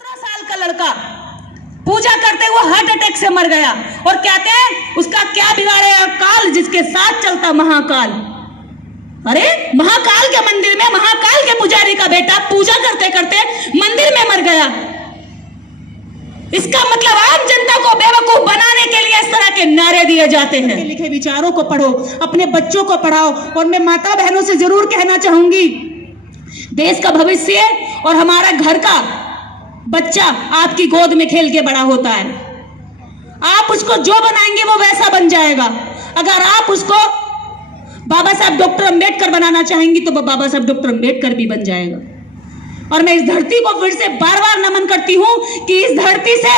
17 साल का लड़का पूजा करते हुए हार्ट अटैक से मर गया और कहते हैं उसका क्या बिगाड़ेगा काल जिसके साथ चलता महाकाल। अरे महाकाल के मंदिर में महाकाल के पुजारी का बेटा पूजा करते करते मंदिर में मर गया। इसका मतलब आम जनता को बेवकूफ बनाने के लिए इस तरह के नारे दिए जाते हैं। लिखे विचारों को पढ़ो, अपने बच्चों को पढ़ाओ। और मैं माता बहनों से जरूर कहना चाहूंगी, देश का भविष्य और हमारा घर का बच्चा आपकी गोद में खेल के बड़ा होता है। आप उसको जो बनाएंगे वो वैसा बन जाएगा। अगर आप उसको बाबा साहब डॉक्टर अंबेडकर बनाना चाहेंगी तो वो बाबा साहब डॉक्टर अंबेडकर भी बन जाएगा। और मैं इस धरती को फिर से बार बार नमन करती हूं कि इस धरती से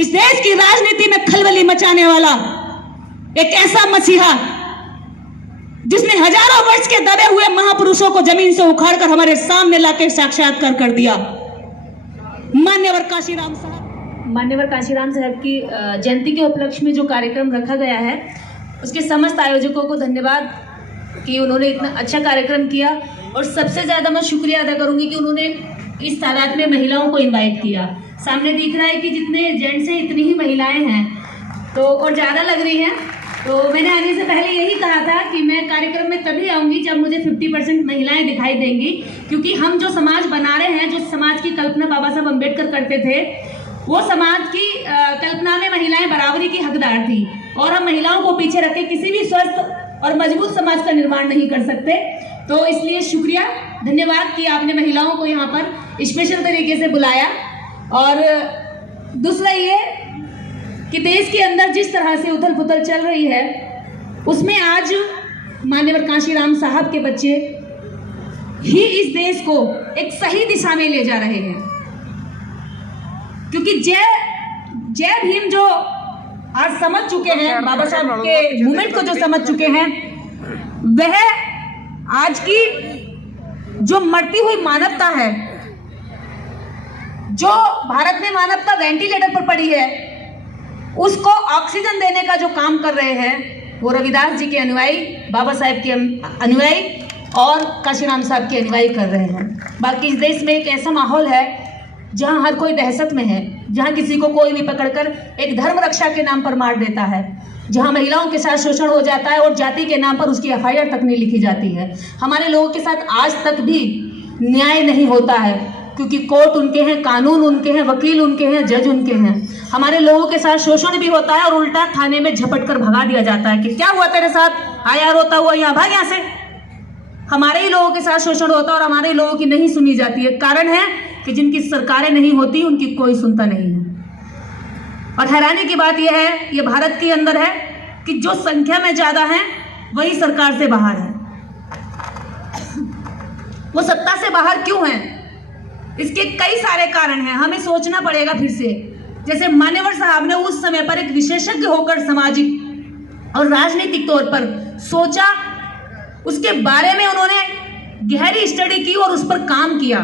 इस देश की राजनीति में खलबली मचाने वाला एक ऐसा मसीहा जिसने हजारों वर्ष के दबे हुए महापुरुषों को जमीन से उखाड़कर हमारे सामने लाके साक्षात्कार कर दिया, मान्यवर काशीराम साहब। मान्यवर काशीराम साहब की जयंती के उपलक्ष्य में जो कार्यक्रम रखा गया है उसके समस्त आयोजकों को धन्यवाद कि उन्होंने इतना अच्छा कार्यक्रम किया। और सबसे ज़्यादा मैं शुक्रिया अदा करूंगी कि उन्होंने इस तादाद में महिलाओं को इनवाइट किया। सामने दिख रहा है कि जितने जेंट्स हैं इतनी ही महिलाएं हैं, तो और ज़्यादा लग रही हैं। तो मैंने आने से पहले यही कहा था कि मैं कार्यक्रम में तभी आऊँगी जब मुझे 50% महिलाएं दिखाई देंगी, क्योंकि हम जो समाज बना रहे हैं, जो समाज की कल्पना बाबा साहब अम्बेडकर करते थे, वो समाज की कल्पना में महिलाएं बराबरी की हकदार थी। और हम महिलाओं को पीछे रख के किसी भी स्वस्थ और मजबूत समाज का निर्माण नहीं कर सकते। तो इसलिए शुक्रिया, धन्यवाद कि आपने महिलाओं को यहाँ पर स्पेशल तरीके से बुलाया। और दूसरा ये कि देश के अंदर जिस तरह से उथल पुथल चल रही है उसमें आज मान्यवर काशीराम साहब के बच्चे ही इस देश को एक सही दिशा में ले जा रहे हैं। क्योंकि जय भीम जो आज समझ चुके हैं, बाबा साहब के मूवमेंट को जो समझ चुके हैं, वह आज की जो मरती हुई मानवता है, जो भारत में मानवता वेंटिलेटर पर पड़ी है, उसको ऑक्सीजन देने का जो काम कर रहे हैं वो रविदास जी के अनुयायी, बाबा साहब के अनुयायी और काशीराम साहब के अनुयायी कर रहे हैं। बाकी इस देश में एक ऐसा माहौल है जहां हर कोई दहशत में है, जहां किसी को कोई भी पकड़कर एक धर्म रक्षा के नाम पर मार देता है, जहां महिलाओं के साथ शोषण हो जाता है और जाति के नाम पर उसकी एफआईआर तक नहीं लिखी जाती है। हमारे लोगों के साथ आज तक भी न्याय नहीं होता है, क्योंकि कोर्ट उनके हैं, कानून उनके हैं, वकील उनके हैं, जज उनके हैं। हमारे लोगों के साथ शोषण भी होता है और उल्टा थाने में झपट कर भगा दिया जाता है कि क्या हुआ तेरे साथ, आया रोता हुआ यहाँ भाग यहाँ से। हमारे ही लोगों के साथ शोषण होता है और हमारे लोगों की नहीं सुनी जाती है। कारण है कि जिनकी सरकारें नहीं होती उनकी कोई सुनता नहीं है। और हैरानी की बात यह है, ये भारत के अंदर है कि जो संख्या में ज्यादा है वही सरकार से बाहर है। वो सत्ता से बाहर क्यों है? इसके कई सारे कारण हैं, हमें सोचना पड़ेगा फिर से। जैसे मान्यवर साहब ने उस समय पर एक विशेषज्ञ होकर सामाजिक और राजनीतिक तौर पर सोचा, उसके बारे में उन्होंने गहरी स्टडी की और उस पर काम किया।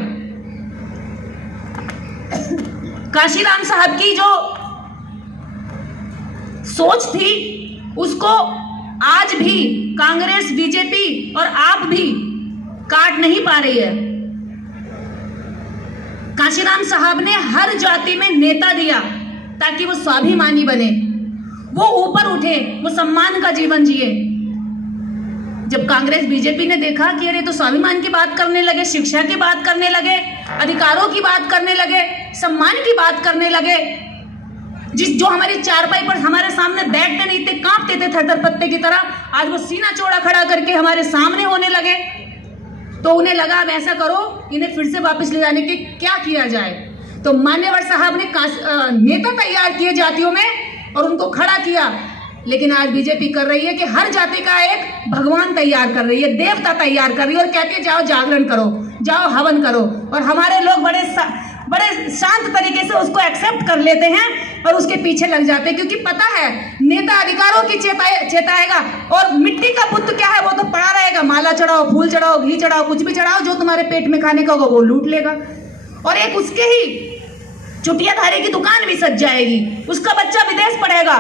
काशीराम साहब की जो सोच थी उसको आज भी कांग्रेस, बीजेपी और आप भी काट नहीं पा रही है। काशीराम साहब ने हर जाति में नेता दिया ताकि वो स्वाभिमानी बने, वो ऊपर उठे, वो सम्मान का जीवन जिए। जब कांग्रेस बीजेपी ने देखा कि अरे तो स्वाभिमान की बात करने लगे, शिक्षा की बात करने लगे, अधिकारों की बात करने लगे, सम्मान की बात करने लगे, जो हमारी चारपाई पर हमारे सामने बैठते नहीं थे, कांपते थे थरथर पत्ते की तरह, आज वो सीना चौड़ा खड़ा करके हमारे सामने होने लगे। तो उन्हें लगा अब ऐसा करो, इन्हें फिर से वापस ले जाने के क्या किया जाए। तो मान्यवर साहब ने नेता तैयार किए जातियों में और उनको खड़ा किया। लेकिन आज बीजेपी कर रही है कि हर जाति का एक भगवान तैयार कर रही है, देवता तैयार कर रही है और कहती है जाओ जागरण करो, जाओ हवन करो। और हमारे लोग बड़े शांत तरीके से उसको एक्सेप्ट कर लेते हैं और उसके पीछे लग जाते हैं, क्योंकि पता है नेता अधिकारों की चेताएगा और मिट्टी का पुत्र क्या है वो तो पड़ा रहेगा। माला चढ़ाओ, फूल चढ़ाओ, घी चढ़ाओ, कुछ भी चढ़ाओ, जो तुम्हारे पेट में खाने का होगा वो लूट लेगा। और एक उसके ही चुटियाधारी की दुकान भी सज जाएगी, उसका बच्चा विदेश पढ़ेगा,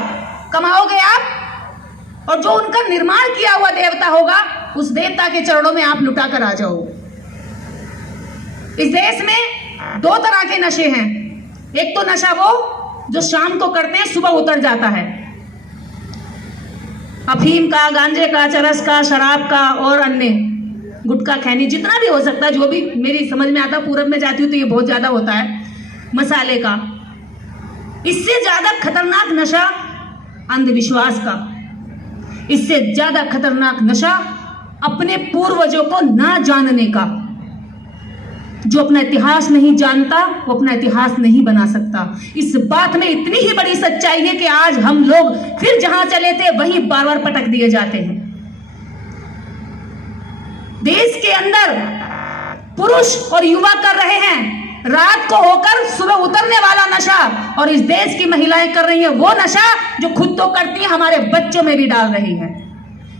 कमाओगे आप, और जो उनका निर्माण किया हुआ देवता होगा उस देवता के चरणों में आप लुटा कर आ जाओ। इस देश में दो तरह के नशे हैं, एक तो नशा वो जो शाम को करते हैं, सुबह उतर जाता है, अफीम का, गांजे का, चरस का, शराब का और अन्य गुटखा खैनी, जितना भी हो सकता है, जो भी मेरी समझ में आता, पूरब में जाती हूँ तो ये बहुत ज्यादा होता है, मसाले का। इससे ज्यादा खतरनाक नशा अंधविश्वास का, इससे ज्यादा खतरनाक नशा अपने पूर्वजों को ना जानने का। जो अपना इतिहास नहीं जानता वो अपना इतिहास नहीं बना सकता। इस बात में इतनी ही बड़ी सच्चाई है कि आज हम लोग फिर जहां चले थे वहीं बार बार पटक दिए जाते हैं। देश के अंदर पुरुष और युवा कर रहे हैं रात को होकर सुबह उतरने वाला नशा, और इस देश की महिलाएं कर रही हैं वो नशा जो खुद तो करती है, हमारे बच्चों में भी डाल रही है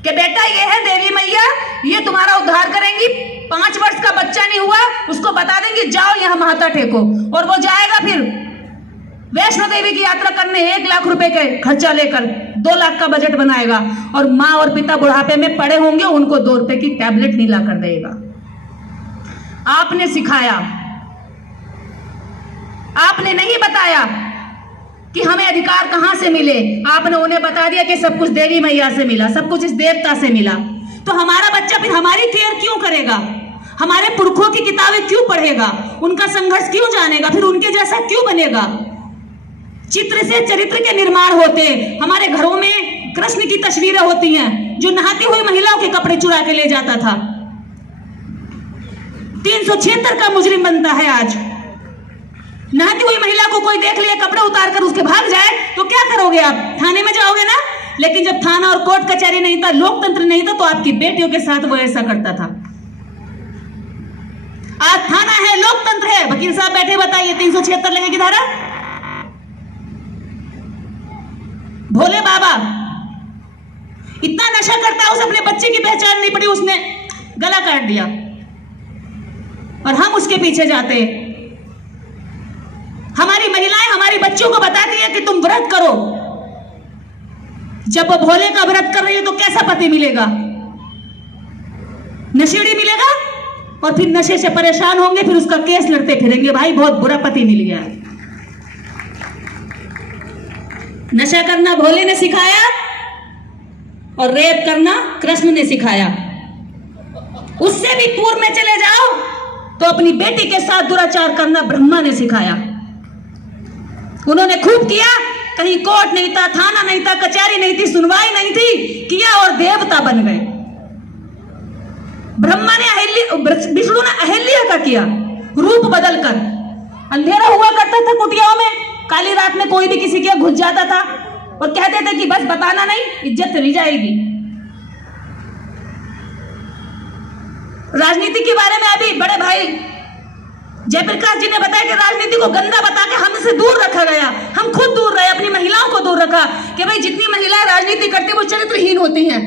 कि बेटा ये है देवी मैया, ये तुम्हारा उद्धार करेंगी। 5 वर्ष का बच्चा नहीं हुआ उसको बता देंगे जाओ यहां माथा टेको, और वो जाएगा फिर वैष्णो देवी की यात्रा करने 1 लाख रुपए के खर्चा लेकर 2 लाख का बजट बनाएगा, और माँ और पिता बुढ़ापे में पड़े होंगे, उनको 2 रुपए की टैबलेट नहीं ला कर देगा। आपने सिखाया, आपने नहीं बताया कि हमें अधिकार कहां से मिले, आपने उन्हें बता दिया कि सब कुछ देवी मैया से मिला, सब कुछ इस देवता से मिला। तो हमारा बच्चा फिर हमारी केयर क्यों करेगा, हमारे पुरखों की किताबें क्यों पढ़ेगा, उनका संघर्ष क्यों जानेगा, फिर उनके जैसा क्यों बनेगा। चित्र से चरित्र के निर्माण होते, हमारे घरों में कृष्ण की तस्वीरें होती हैं, जो नहाती हुई महिलाओं के कपड़े चुरा के ले जाता था। 376 का मुजरिम बनता है आज। नहाती हुई महिला को कोई देख लिया, कपड़े उतार कर उसके भाग जाए तो क्या करोगे आप, थाने में जाओगे ना। लेकिन जब थाना और कोर्ट कचहरी नहीं था, लोकतंत्र नहीं था, तो आपकी बेटियों के साथ वो ऐसा करता था। आज थाना है, लोकतंत्र है, वकील साहब बैठे, बताइए 376 लगेगी धारा। भोले बाबा इतना नशा करता है, उसे अपने बच्चे की पहचान नहीं पड़ी, उसने गला काट दिया, और हम उसके पीछे जाते। हमारी महिलाएं हमारी बच्चियों को बताती है कि तुम व्रत करो। जब वो भोले का व्रत कर रही है तो कैसा पति मिलेगा, नशेड़ी मिलेगा, और फिर नशे से परेशान होंगे, फिर उसका केस लड़ते फिरेंगे, भाई बहुत बुरा पति मिल गया। नशा करना भोले ने सिखाया और रेप करना कृष्ण ने सिखाया। उससे भी पूर्व में चले जाओ तो अपनी बेटी के साथ दुराचार करना ब्रह्मा ने सिखाया। उन्होंने खूब किया, कहीं कोर्ट नहीं था, थाना नहीं था, कचहरी नहीं थी, सुनवाई नहीं थी, किया और देवता बन गए। ब्रह्मा ने विष्णु ने अहिल्या का किया, रूप बदलकर। अंधेरा हुआ करता था कुटियाओं में, काली रात में कोई भी किसी के घुस जाता था और कहते थे कि बस बताना नहीं, इज्जत चली जाएगी। राजनीति के बारे में अभी बड़े भाई जयप्रकाश जी ने बताया कि राजनीति को गंदा बता के हमसे दूर रखा गया। हम खुद दूर रहे, अपनी महिलाओं को दूर रखा कि भाई जितनी महिलाएं राजनीति करती है वो चरित्रहीन होती हैं,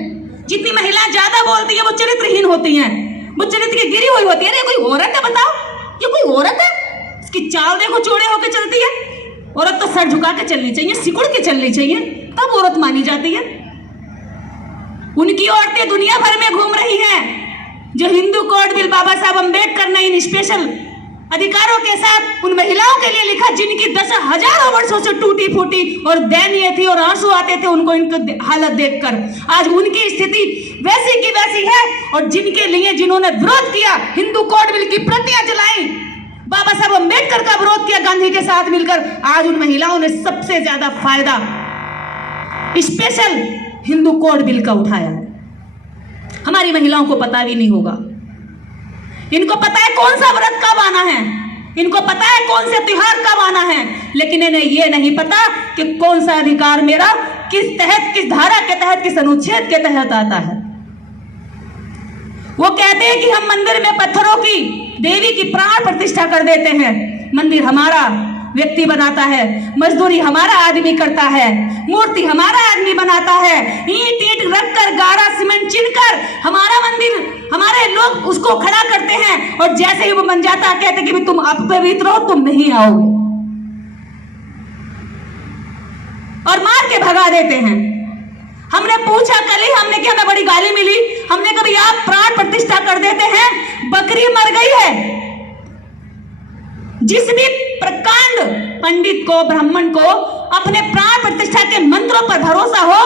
जितनी महिलाएं ज्यादा बोलती है वो चरित्रहीन होती हैं, वो चरित्र की गिरी हुई होती है। अरे कोई औरत है, बताओ ये कोई औरत है, इसकी चाल देखो, चौड़े होकर चलती है। औरत तो सर झुका के चलनी चाहिए, सिकुड़ के चलनी चाहिए, तब औरत मानी जाती है। उनकी औरतें दुनिया भर में घूम रही हैं, जो हिंदू कोड बिल बाबा साहब अम्बेडकर ने इन स्पेशल अधिकारों के साथ उन महिलाओं के लिए लिखा, जिनकी दशा हजारों वर्षों से टूटी फूटी और दयनीय थी, और आंसू आते थे उनको इनकी हालत देखकर। आज उनकी स्थिति वैसी की वैसी है, और जिनके लिए जिन्होंने विरोध किया, हिंदू कोड बिल की प्रतियां जलाई, बाबा साहब अम्बेडकर का विरोध किया गांधी के साथ मिलकर, आज उन महिलाओं ने सबसे ज्यादा फायदा स्पेशल हिंदू कोड बिल का उठाया। हमारी महिलाओं को पता भी नहीं होगा, इनको पता है कौन सा व्रत कब आना है, इनको पता है कौन से त्योहार कब आना है, लेकिन इन्हें यह नहीं पता कि कौन सा अधिकार मेरा किस तहत, किस धारा के तहत, किस अनुच्छेद के तहत आता है। वो कहते हैं कि हम मंदिर में पत्थरों की देवी की प्राण प्रतिष्ठा कर देते हैं, मंदिर हमारा व्यक्ति बनाता है, मजदूरी हमारा आदमी करता है, मूर्ति हमारा आदमी बनाता है, ईंट ईंट रखकर, गारा सीमेंट चिनकर हमारा मंदिर, हमारे लोग उसको खड़ा करते हैं, और जैसे ही वो बन जाता है कहते कि तुम अपवित्र हो, तुम नहीं आओगे, और मार के भगा देते हैं। हमने पूछा कल ही, हमने क्या, हमें बड़ी गाली मिली, हमने कभी आप प्राण प्रतिष्ठा कर देते हैं, बकरी मर गई है, जिस भी प्रकांड पंडित को, ब्राह्मण को अपने प्राण प्रतिष्ठा के मंत्रों पर भरोसा हो,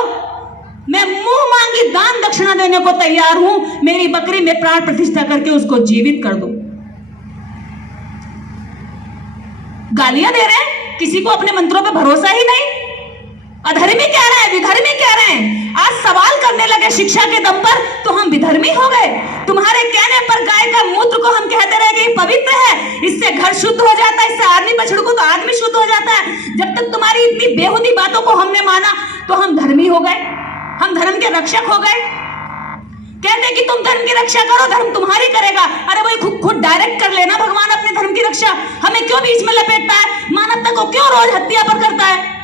मैं मुंह मांगी दान दक्षिणा देने को तैयार हूं, मेरी बकरी में प्राण प्रतिष्ठा करके उसको जीवित कर दो। गालियां दे रहे हैं, किसी को अपने मंत्रों पे भरोसा ही नहीं। अधर्मी कह रहे हैं, विधर्मी कह रहे हैं। आज सवाल करने लगे शिक्षा के दम पर तो हम विधर्मी हो गए। तुम्हारे कहने पर गाय का मूत्र को हम कहते रहे कि पवित्र है, इससे घर शुद्ध हो जाता है, इससे आदमी पर छिड़को तो आदमी शुद्ध हो जाता है। जब तक तुम्हारी इतनी बेहुदी बातों को हमने माना तो हम धर्मी हो गए, हम धर्म के रक्षक हो गए। कहते कि तुम धर्म की रक्षा करो, धर्म तुम्हारी करेगा। अरे भाई खुद डायरेक्ट कर लेना भगवान अपने धर्म की रक्षा, हमें क्यों बीच में लपेटता है? मानवता को क्यों रोज हत्या पर करता है?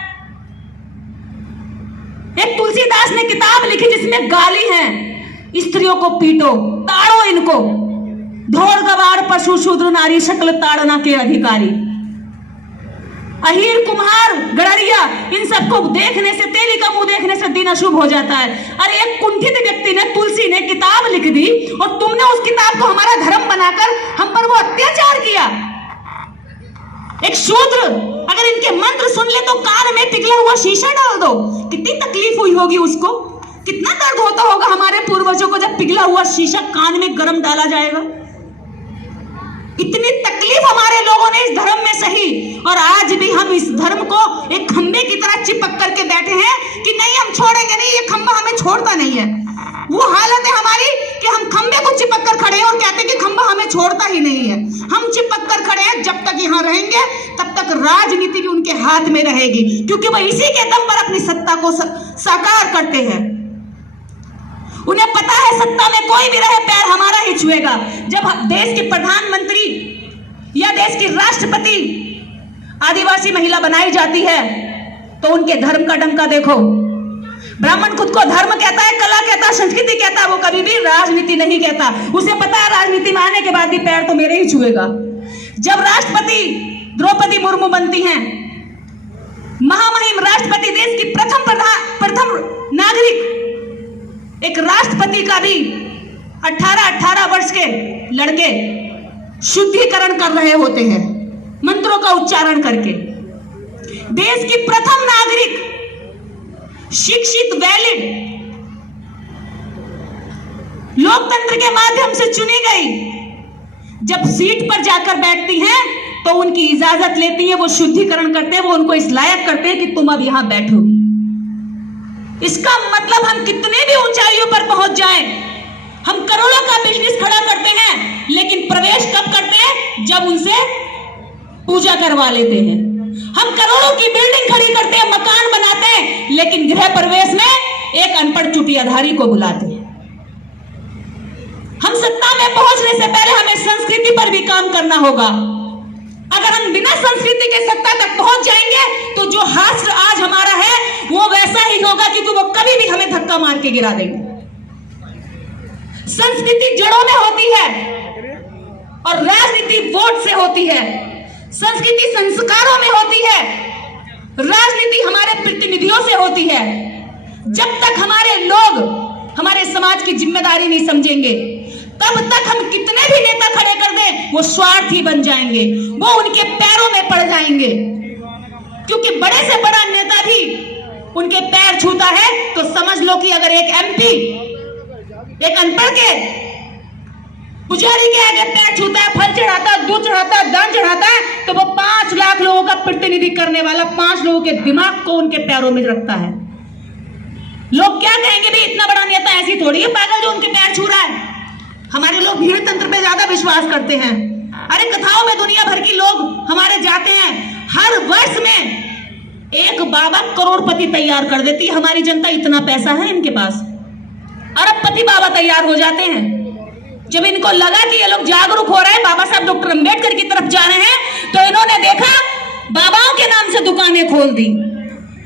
एक तुलसीदास ने किताब लिखी जिसमें गाली है, स्त्रियों को पीटो, ताड़ो इनको, धोर गवार पशु शूद्र नारी शक्ल ताड़ना के अधिकारी। अहीर कुम्हार गड़रिया, इन सबको देखने से, तेली का मुंह देखने से दिन अशुभ हो जाता है। अरे एक कुंठित व्यक्ति ने, तुलसी ने किताब लिख दी और तुमने उस किताब को हमारा धर्म बनाकर हम पर वो अत्याचार किया। एक शूद्र अगर इनके मंत्र सुन ले तो कान में पिघला हुआ शीशा डाल दो, कितनी तकलीफ हुई होगी उसको, कितना दर्द होता होगा हमारे पूर्वजों को जब पिघला हुआ शीशा कान में गर्म डाला जाएगा। इतनी तकलीफ हमारे लोगों ने इस धर्म में सही, और आज भी हम इस धर्म को एक खंबे की तरह चिपक करके बैठे हैं कि नहीं हम छोड़ेंगे नहीं, ये खंबा हमें छोड़ता नहीं है। वो हालत है हमारी कि हम खंबे को चिपक कर खड़े हैं और कहते हैं कि खंबा हमें छोड़ता ही नहीं है। हम चिपक कर खड़े हैं, जब तक यहाँ रहेंगे तब तक राजनीति भी उनके हाथ में रहेगी, क्योंकि वो इसी के दम पर अपनी सत्ता को साकार करते हैं। उन्हें पता है सत्ता में कोई भी रहे पैर हमारा ही छुएगा। जब देश के प्रधानमंत्री या देश की राष्ट्रपति आदिवासी महिला बनाई जाती है तो उनके धर्म का डंका देखो। ब्राह्मण खुद को धर्म कहता है, कला कहता है, संस्कृति कहता है, वो कभी भी राजनीति नहीं कहता। उसे पता है राजनीति में आने के बाद भी पैर तो मेरे ही छुएगा। जब राष्ट्रपति द्रौपदी मुर्मू बनती हैं, महामहिम राष्ट्रपति, देश की प्रथम नागरिक, एक राष्ट्रपति का भी 18 वर्ष के लड़के शुद्धिकरण कर रहे होते हैं मंत्रों का उच्चारण करके। देश की प्रथम नागरिक, शिक्षित, वैलिड, लोकतंत्र के माध्यम से चुनी गई, जब सीट पर जाकर बैठती हैं तो उनकी इजाजत लेती है, वो शुद्धिकरण करते हैं, वो उनको इस लायक करते हैं कि तुम अब यहां बैठो। इसका मतलब हम कितने भी ऊंचाइयों पर पहुंच जाएं, हम करोड़ों का बिजनेस खड़ा करते हैं, लेकिन प्रवेश कब करते हैं? जब उनसे पूजा करवा लेते हैं। हम करोड़ों की बिल्डिंग खड़ी करते हैं, मकान बनाते हैं, लेकिन गृह प्रवेश में एक अनपढ़ चुटियाधारी को बुलाते हैं। हम सत्ता में पहुंचने से पहले हमें संस्कृति पर भी काम करना होगा। अगर हम बिना संस्कृति के सत्ता तक पहुंच जाएंगे तो जो हास्य आज हमारा है वो वैसा ही होगा, क्योंकि वो कभी भी हमें धक्का मार के गिरा देंगे। संस्कृति जड़ों में होती है और राजनीति वोट से होती है। संस्कृति संस्कारों में होती है, राजनीति हमारे प्रतिनिधियों से होती है। जब तक हमारे लोग हमारे समाज की जिम्मेदारी नहीं समझेंगे, तब तक हम कितने भी नेता खड़े कर दें वो स्वार्थी बन जाएंगे, वो उनके पैरों में पड़ जाएंगे। क्योंकि बड़े से बड़ा नेता भी उनके पैर छूता है तो समझ लो कि अगर एक एमपी एक अनपढ़ के पुजारी के आगे पैर छूता है, फल चढ़ाता है, दूध चढ़ाता है, दान चढ़ाता है, तो वो 5 लाख लोगों का प्रतिनिधि करने वाला 5 लोगों के दिमाग को उनके पैरों में रखता है। लोग क्या कहेंगे, भी इतना बड़ा नेता ऐसी थोड़ी है पागल जो उनके पैर छू रहा है। हमारे लोग भीड़ तंत्र पे ज्यादा विश्वास करते हैं। अरे कथाओं में दुनिया भर की लोग हमारे जाते हैं, हर वर्ष में एक बाबा करोड़पति तैयार कर देती है हमारी जनता। इतना पैसा है इनके पास, अरबपति बाबा तैयार हो जाते हैं। जब इनको लगा कि ये लोग जागरूक हो रहे हैं, बाबा साहब डॉक्टर अंबेडकर की तरफ जा रहे हैं, तो इन्होंने देखा बाबाओं के नाम से दुकानें खोल दी।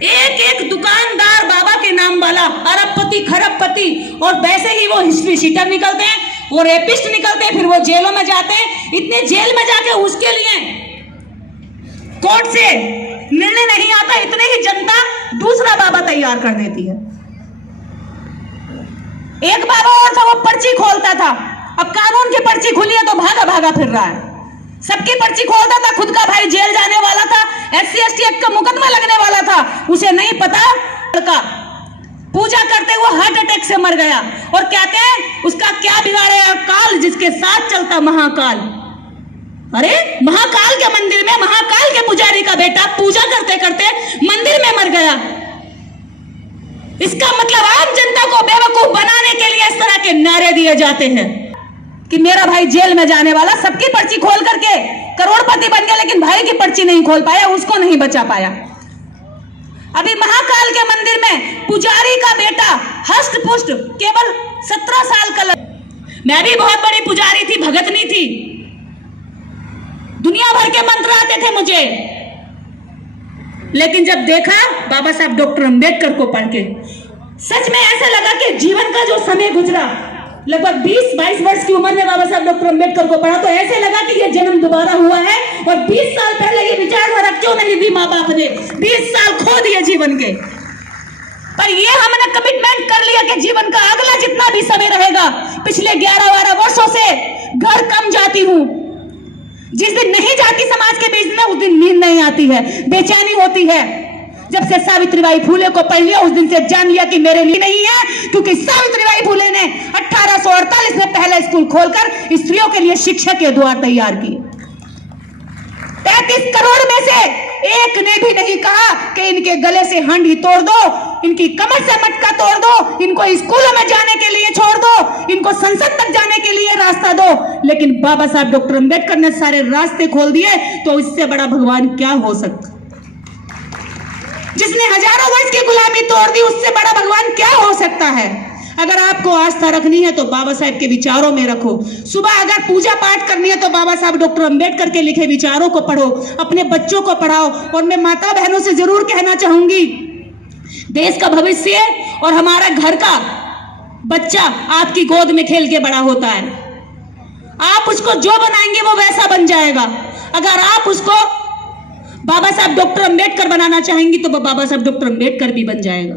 एक दुकानदार बाबा के नाम वाला, अरबपति खरबपति, और वैसे ही वो हिस्ट्री शीटर निकलते हैं, वो रेपिस्ट निकलते हैं, फिर वो जेलों में जाते हैं। इतने जेल में जाके उसके लिए कोर्ट से निर्णय नहीं आता, इतने ही जनता दूसरा बाबा तैयार कर देती है। एक बाबा और था, वो पर्ची खोलता था। अब कानून की पर्ची खुली है तो भागा भागा फिर रहा है। सबकी पर्ची खोलता था, खुद का भाई जेल जाने वाला था, SC/ST एक्ट का मुकदमा लगने वाला था, उसे नहीं पता लड़का पूजा करते हुए हार्ट अटैक से मर गया। और कहते हैं उसका क्या बिगाड़े काल जिसके साथ चलता महाकाल। अरे महाकाल के मंदिर में महाकाल के पुजारी का बेटा पूजा करते करते मंदिर में मर गया। इसका मतलब आम जनता को बेवकूफ बनाने के लिए इस तरह के नारे दिए जाते हैं कि मेरा भाई जेल में जाने वाला, सबकी पर्ची खोल करके करोड़पति बन गया, लेकिन भाई की पर्ची नहीं खोल पाया, उसको नहीं बचा पाया। अभी महाकाल के मंदिर में पुजारी का बेटा हष्ट पुष्ट केवल 17 साल का मैं भी बहुत बड़ी पुजारी थी, भगतनी थी, दुनिया भर के मंत्र आते थे मुझे, लेकिन जब देखा बाबा साहब डॉक्टर अंबेडकर को पढ़ के सच में ऐसा लगा कि जीवन का जो समय गुजरा, लगभग 20-22 वर्ष की उम्र में बाबा साहब डॉक्टर अंबेडकर को पढ़ा तो ऐसे लगा कि ये जन्म दोबारा हुआ है और 20 साल पहले ये विचारधारा क्यों नहीं दी माँ बाप ने, 20 साल खो दिए जीवन के। पर ये हमने कमिटमेंट कर लिया कि जीवन का अगला जितना भी समय रहेगा, पिछले 11-12 वर्षों से घर कम जाती हूँ, जिस दिन नहीं जाती समाज के बीच में उस दिन नींद नहीं आती है, बेचैनी होती है। जब से सावित्रीबाई फुले को पढ़ लिया उस दिन से जान लिया कि मेरे लिए नहीं है, क्योंकि सावित्रीबाई फुले ने 1848 में पहला स्कूल खोलकर स्त्रियों के लिए शिक्षा के द्वार तैयार किए। 33 करोड़ में से एक ने भी नहीं कहा कि इनके गले से हंडी तोड़ दो, इनकी कमर से मटका तोड़ दो, इनको स्कूलों में जाने के लिए छोड़ दो, इनको संसद तक जाने के लिए रास्ता दो। लेकिन बाबा साहब डॉक्टर अंबेडकर ने सारे रास्ते खोल दिए, तो इससे बड़ा भगवान क्या हो सकता? जिसने हजारों वर्ष की गुलामी तोड़ दी, उससे बड़ा भगवान क्या हो सकता है? अगर आपको आस्था रखनी है तो बाबा साहब के विचारों में रखो। सुबह अगर पूजा पाठ करनी है तो बाबा साहब डॉक्टर अंबेडकर के लिखे विचारों को पढ़ो, अपने बच्चों को पढ़ाओ। और मैं माता बहनों से जरूर कहना चाहूंगी, देश का भविष्य और हमारा घर का बच्चा आपकी गोद में खेल के बड़ा होता है। आप उसको जो बनाएंगे वो वैसा बन जाएगा। अगर आप उसको बाबा साहब डॉक्टर अंबेडकर बनाना चाहेंगी तो वो बाबा साहब डॉक्टर अंबेडकर भी बन जाएगा।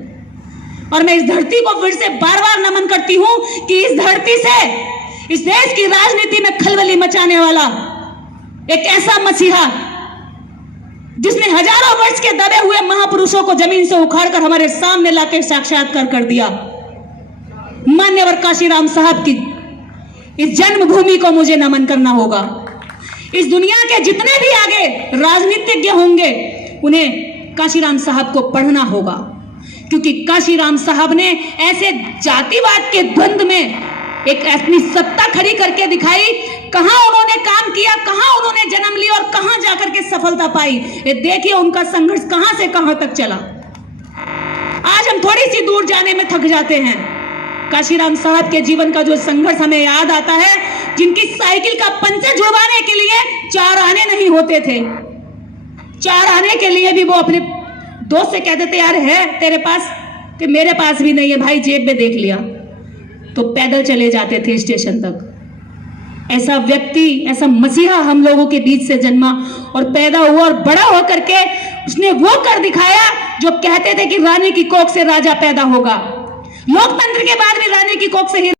और मैं इस धरती को फिर से बार बार नमन करती हूं कि इस धरती से इस देश की राजनीति में खलबली मचाने वाला एक ऐसा मसीहा जिसने हजारों वर्ष के दबे हुए महापुरुषों को जमीन से उखाड़कर हमारे सामने लाकर साक्षात्कार कर दिया, मान्यवर काशीराम साहब की इस जन्मभूमि को मुझे नमन करना होगा। इस दुनिया के जितने भी आगे राजनीतिज्ञ होंगे उन्हें काशीराम साहब को पढ़ना होगा, क्योंकि काशीराम साहब ने ऐसे जातिवाद के द्वंद्व में एक अपनी सत्ता खड़ी करके दिखाई। कहां उन्होंने काम किया, कहां उन्होंने जन्म लिया और कहां जाकर के सफलता पाई। ये देखिए उनका संघर्ष कहां से कहां तक चला। आज हम थोड़ी सी दूर जाने में थक जाते हैं। काशीराम साहब के जीवन का जो संघर्ष हमें याद आता है, जिनकी साइकिल का पंचर जुड़वाने के लिए 4 आने नहीं होते थे, 4 आने के लिए भी वो अपने दोस्त से कहते थे यार है तेरे पास, कि मेरे पास भी नहीं है भाई, जेब में देख लिया, तो पैदल चले जाते थे स्टेशन तक। ऐसा व्यक्ति, ऐसा मसीहा हम लोगों के बीच से जन्मा और पैदा हुआ और बड़ा होकर के उसने वो कर दिखाया जो कहते थे कि रानी की कोख से राजा पैदा होगा। लोकतंत्र के बाद भी रानी की कोख से ही